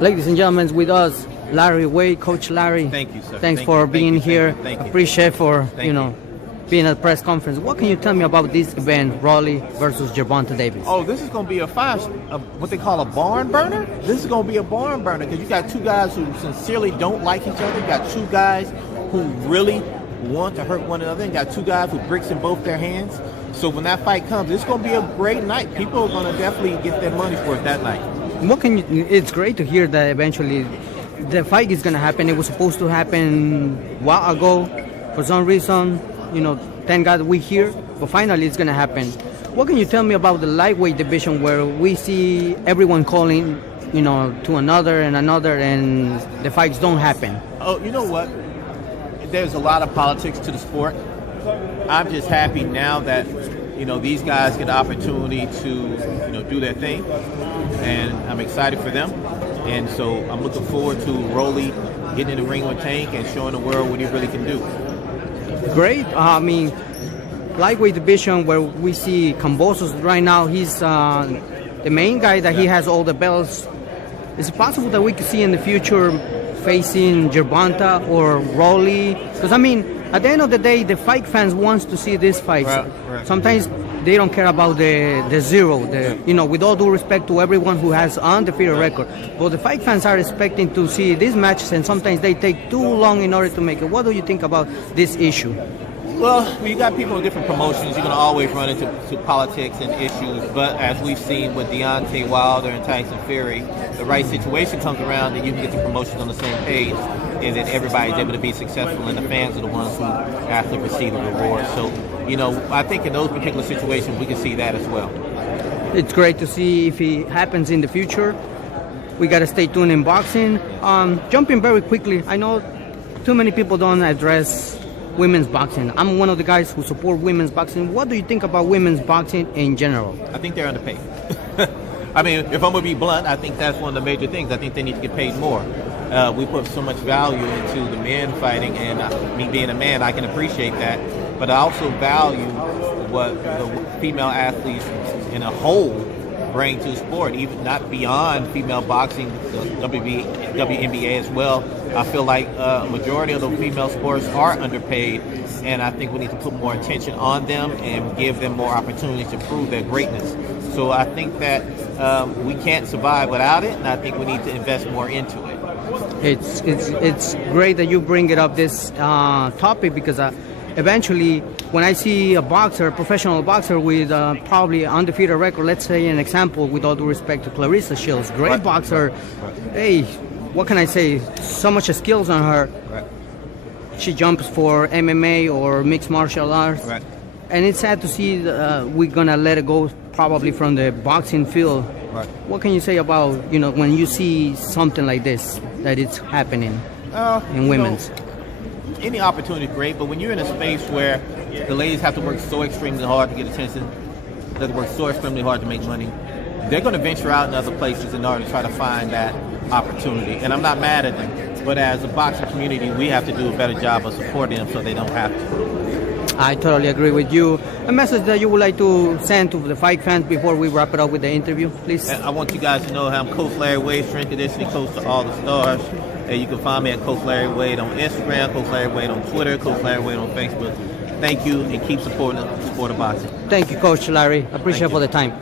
Ladies and gentlemen, with us, Larry Wade, Coach Larry. Thank you, sir. Thanks for being here. Thank you. Appreciate for Thank you. being at the press conference. What can you tell me about this event, Raleigh versus Gervonta Davis? Oh, this is going to be what they call a barn burner. This is going to be a barn burner because you got two guys who sincerely don't like each other. You got two guys who really want to hurt one another, and got two guys with bricks in both their hands. So when that fight comes, it's going to be a great night. People are going to definitely get their money's worth that night. It's great to hear that eventually the fight is going to happen. It was supposed to happen a while ago. For some reason, thank God we're here, but finally it's going to happen. What can you tell me about the lightweight division where we see everyone calling, to another, and the fights don't happen? Oh, you know what? There's a lot of politics to the sport. I'm just happy now that these guys get the opportunity to do their thing, and I'm excited for them. And so I'm looking forward to Rolly getting in the ring with Tank and showing the world what he really can do. Great. Lightweight division where we see Kambosos right now. He's the main guy that he has all the belts. Is it possible that we could see in the future facing Gervonta or Rolly? Because at the end of the day, the fight fans wants to see this fight. Right. Sometimes they don't care about the zero. With all due respect to everyone who has undefeated record, but the fight fans are expecting to see these matches, and sometimes they take too long in order to make it. What do you think about this issue? Well, when you got people in different promotions, you're going to always run into politics and issues. But as we've seen with Deontay Wilder and Tyson Fury, the right situation comes around and you can get the promotions on the same page, and then everybody's able to be successful, and the fans are the ones who actually receive the reward. So, I think in those particular situations, we can see that as well. It's great to see if it happens in the future. We got to stay tuned in boxing. Jumping very quickly, I know too many people don't address women's boxing. I'm one of the guys who support women's boxing. What do you think about women's boxing in general? I think they're underpaid. If I'm going to be blunt, I think that's one of the major things. I think they need to get paid more. We put so much value into the men fighting, and me being a man, I can appreciate that. But I also value what the female athletes in a whole bring to the sport, even not beyond female boxing, the WNBA as well. I feel like a majority of the female sports are underpaid, and I think we need to put more attention on them and give them more opportunities to prove their greatness. So I think that we can't survive without it, and I think we need to invest more into it. It's great that you bring it up, this topic, because eventually when I see a professional boxer with probably undefeated record, let's say an example, with all due respect to Clarissa Shields, great boxer. Right. Hey, what can I say? So much skills on her. Right. She jumps for MMA or mixed martial arts. Right. And it's sad to see we're going to let it go probably from the boxing field. Right. What can you say about, when you see something like this, that it's happening in women's? Any opportunity is great, but when you're in a space where the ladies have to work so extremely hard to get attention, they have to work so extremely hard to make money, they're going to venture out in other places in order to try to find that opportunity. And I'm not mad at them, but as a boxing community, we have to do a better job of supporting them so they don't have to. I totally agree with you. A message that you would like to send to the fight fans before we wrap it up with the interview, please? I want you guys to know I'm Coach Larry Wade, strength conditioning coach to all the stars. And you can find me at Coach Larry Wade on Instagram, Coach Larry Wade on Twitter, Coach Larry Wade on Facebook. Thank you, and keep supporting the sport of boxing. Thank you, Coach Larry. Appreciate for the time.